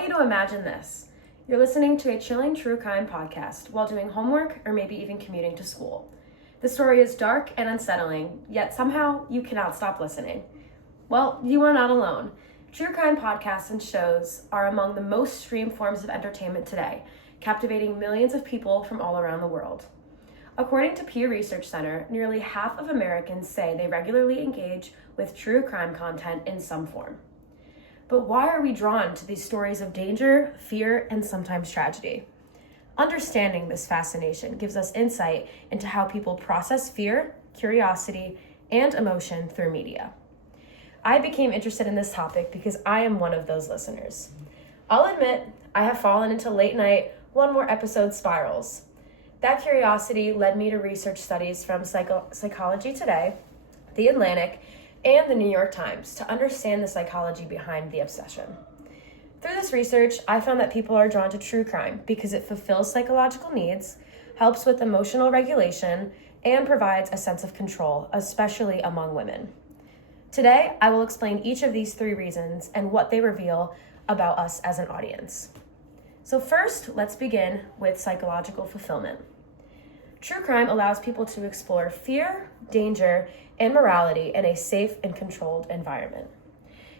want you to imagine this. You're listening to a chilling true crime podcast while doing homework or maybe even commuting to school. The story is dark and unsettling, yet somehow you cannot stop listening. Well, you are not alone. True crime podcasts and shows are among the most streamed forms of entertainment today, captivating millions of people from all around the world. According to Pew Research Center, nearly half of Americans say they regularly engage with true crime content in some form. But why are we drawn to these stories of danger, fear, and sometimes tragedy? Understanding this fascination gives us insight into how people process fear, curiosity, and emotion through media. I became interested in this topic because I am one of those listeners. I'll admit, I have fallen into late night, one more episode spirals. That curiosity led me to research studies from Psychology Today, The Atlantic, and the New York Times to understand the psychology behind the obsession. Through this research, I found that people are drawn to true crime because it fulfills psychological needs, helps with emotional regulation, and provides a sense of control, especially among women. Today, I will explain each of these 3 reasons and what they reveal about us as an audience. So first, let's begin with psychological fulfillment. True crime allows people to explore fear, danger, and morality in a safe and controlled environment.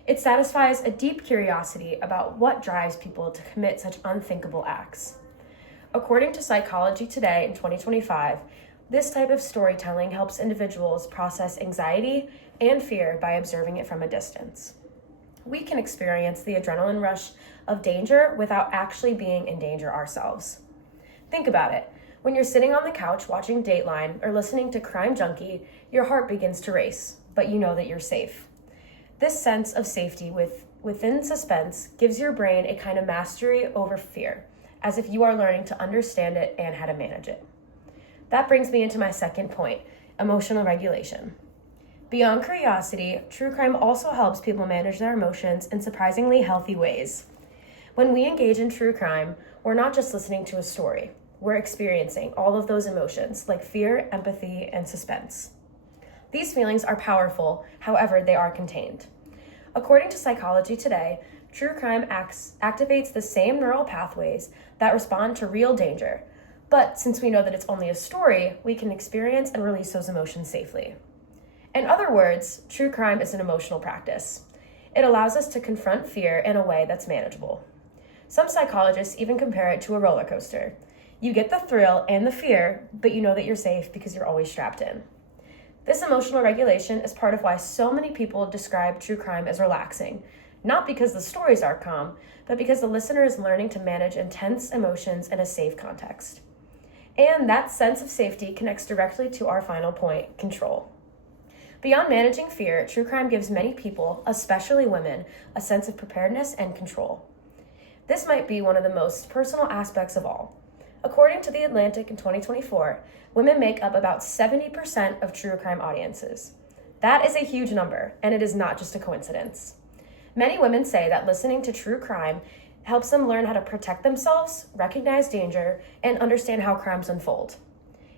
It satisfies a deep curiosity about what drives people to commit such unthinkable acts. According to Psychology Today in 2025, this type of storytelling helps individuals process anxiety and fear by observing it from a distance. We can experience the adrenaline rush of danger without actually being in danger ourselves. Think about it. When you're sitting on the couch watching Dateline or listening to Crime Junkie, your heart begins to race, but you know that you're safe. This sense of safety within suspense gives your brain a kind of mastery over fear, as if you are learning to understand it and how to manage it. That brings me into my second point, emotional regulation. Beyond curiosity, true crime also helps people manage their emotions in surprisingly healthy ways. When we engage in true crime, we're not just listening to a story. We're experiencing all of those emotions like fear, empathy, and suspense. These feelings are powerful, however, they are contained. According to Psychology Today, true crime activates the same neural pathways that respond to real danger. But since we know that it's only a story, we can experience and release those emotions safely. In other words, true crime is an emotional practice. It allows us to confront fear in a way that's manageable. Some psychologists even compare it to a roller coaster. You get the thrill and the fear, but you know that you're safe because you're always strapped in. This emotional regulation is part of why so many people describe true crime as relaxing, not because the stories are calm, but because the listener is learning to manage intense emotions in a safe context. And that sense of safety connects directly to our final point, control. Beyond managing fear, true crime gives many people, especially women, a sense of preparedness and control. This might be one of the most personal aspects of all. According to The Atlantic in 2024, women make up about 70% of true crime audiences. That is a huge number, and it is not just a coincidence. Many women say that listening to true crime helps them learn how to protect themselves, recognize danger, and understand how crimes unfold.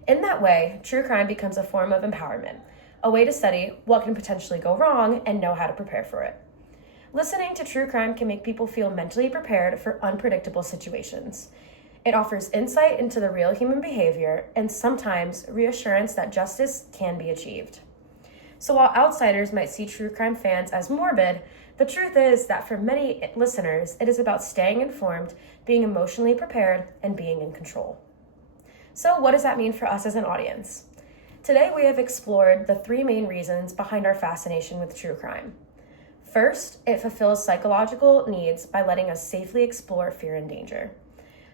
In that way, true crime becomes a form of empowerment, a way to study what can potentially go wrong and know how to prepare for it. Listening to true crime can make people feel mentally prepared for unpredictable situations. It offers insight into the real human behavior and sometimes reassurance that justice can be achieved. So while outsiders might see true crime fans as morbid, the truth is that for many listeners, it is about staying informed, being emotionally prepared, and being in control. So what does that mean for us as an audience? Today we have explored the 3 main reasons behind our fascination with true crime. First, it fulfills psychological needs by letting us safely explore fear and danger.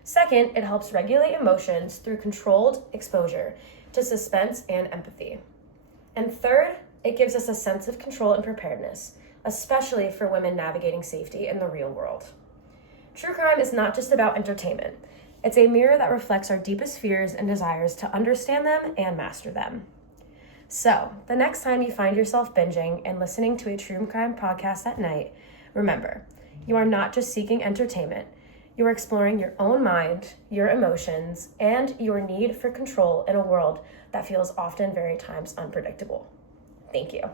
Second, it helps regulate emotions through controlled exposure to suspense and empathy. And third, it gives us a sense of control and preparedness, especially for women navigating safety in the real world. True crime is not just about entertainment. It's a mirror that reflects our deepest fears and desires to understand them and master them. So, the next time you find yourself binging and listening to a true crime podcast at night, remember, you are not just seeking entertainment. You are exploring your own mind, your emotions, and your need for control in a world that feels often very times unpredictable. Thank you.